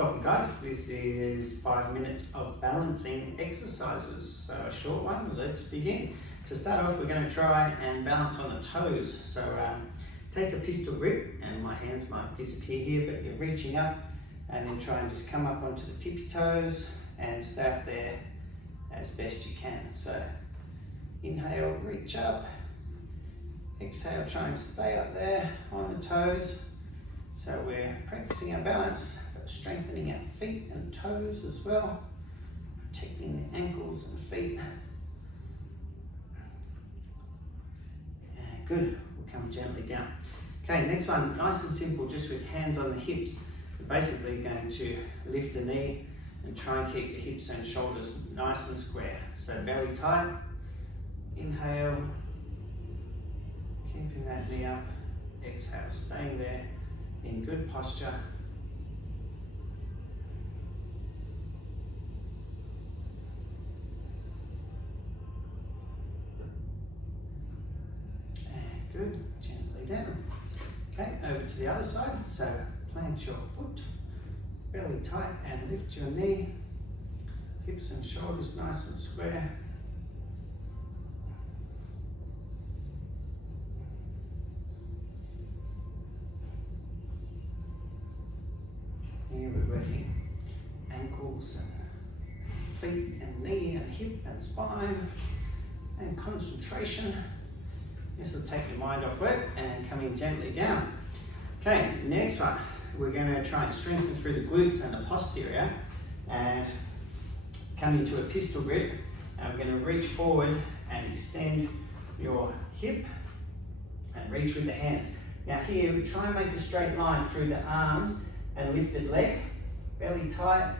Welcome guys, this is 5 minutes of balancing exercises. So a short one, let's begin. To start off, we're going to try and balance on the toes. So take a pistol grip, and my hands might disappear here, but you're reaching up and then try and just come up onto the tippy toes and stay up there as best you can. So inhale, reach up, exhale, try and stay up there on the toes. So we're practicing our balance, but strengthening our feet and toes as well, protecting the ankles and feet. Good, we'll come gently down. Okay, next one, nice and simple, just with hands on the hips. We're basically going to lift the knee and try and keep the hips and shoulders nice and square. So belly tight, inhale, keeping that knee up, exhale, staying there in good posture. And good, gently down. Okay, over to the other side. So plant your foot, belly tight, and lift your knee, hips and shoulders nice and square. Here we're working ankles and feet and knee and hip and spine and concentration. This will take your mind off work and coming gently down. Okay, next one. We're going to try and strengthen through the glutes and the posterior and come into a pistol grip. And we're going to reach forward and extend your hip and reach with the hands. Now here, we try and make a straight line through the arms and lifted leg, belly tight,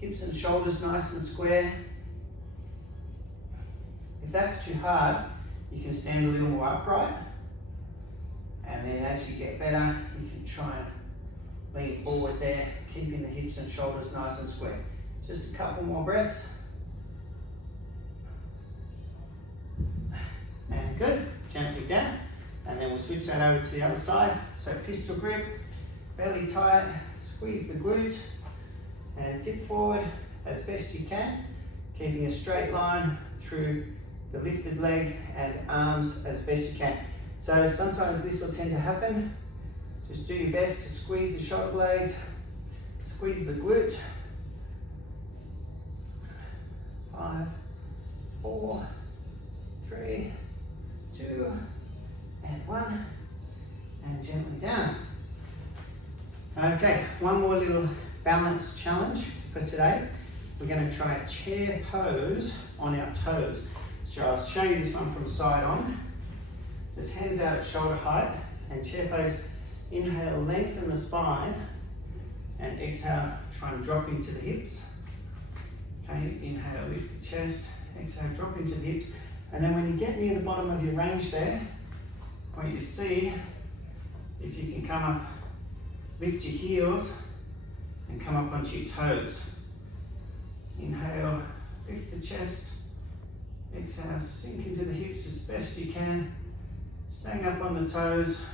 hips and shoulders nice and square. If that's too hard, you can stand a little more upright, and then as you get better, you can try and lean forward there, keeping the hips and shoulders nice and square. Just a couple more breaths. And good, gently down. And then we'll switch that over to the other side. So pistol grip, belly tight, squeeze the glute and tip forward as best you can, keeping a straight line through the lifted leg and arms as best you can. So sometimes this will tend to happen. Just do your best to squeeze the shoulder blades, squeeze the glute. 5, 4, 3, 2, and 1, and gently down. Okay, one more little balance challenge for today. We're going to try a chair pose on our toes. So I'll show you this one from side on. Just hands out at shoulder height and chair pose. Inhale, lengthen the spine, and exhale, try and drop into the hips. Okay, inhale, lift the chest, exhale, drop into the hips. And then when you get near the bottom of your range there, I want you to see if you can come up, lift your heels and come up onto your toes. Inhale, lift the chest. Exhale, sink into the hips as best you can. Staying up on the toes.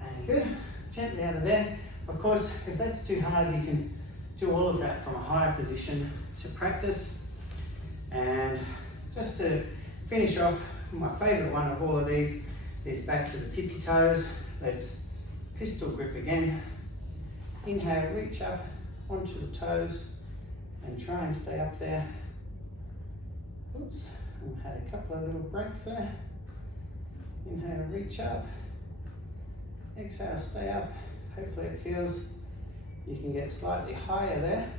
And good. Gently out of there. Of course, if that's too hard, you can do all of that from a higher position to practice. And just to finish off, my favourite one of all of these is back to the tippy toes. Let's pistol grip again. Inhale, reach up onto the toes and try and stay up there. Oops, I had a couple of little breaks there. Inhale, reach up. Exhale, stay up. Hopefully it feels you can get slightly higher there.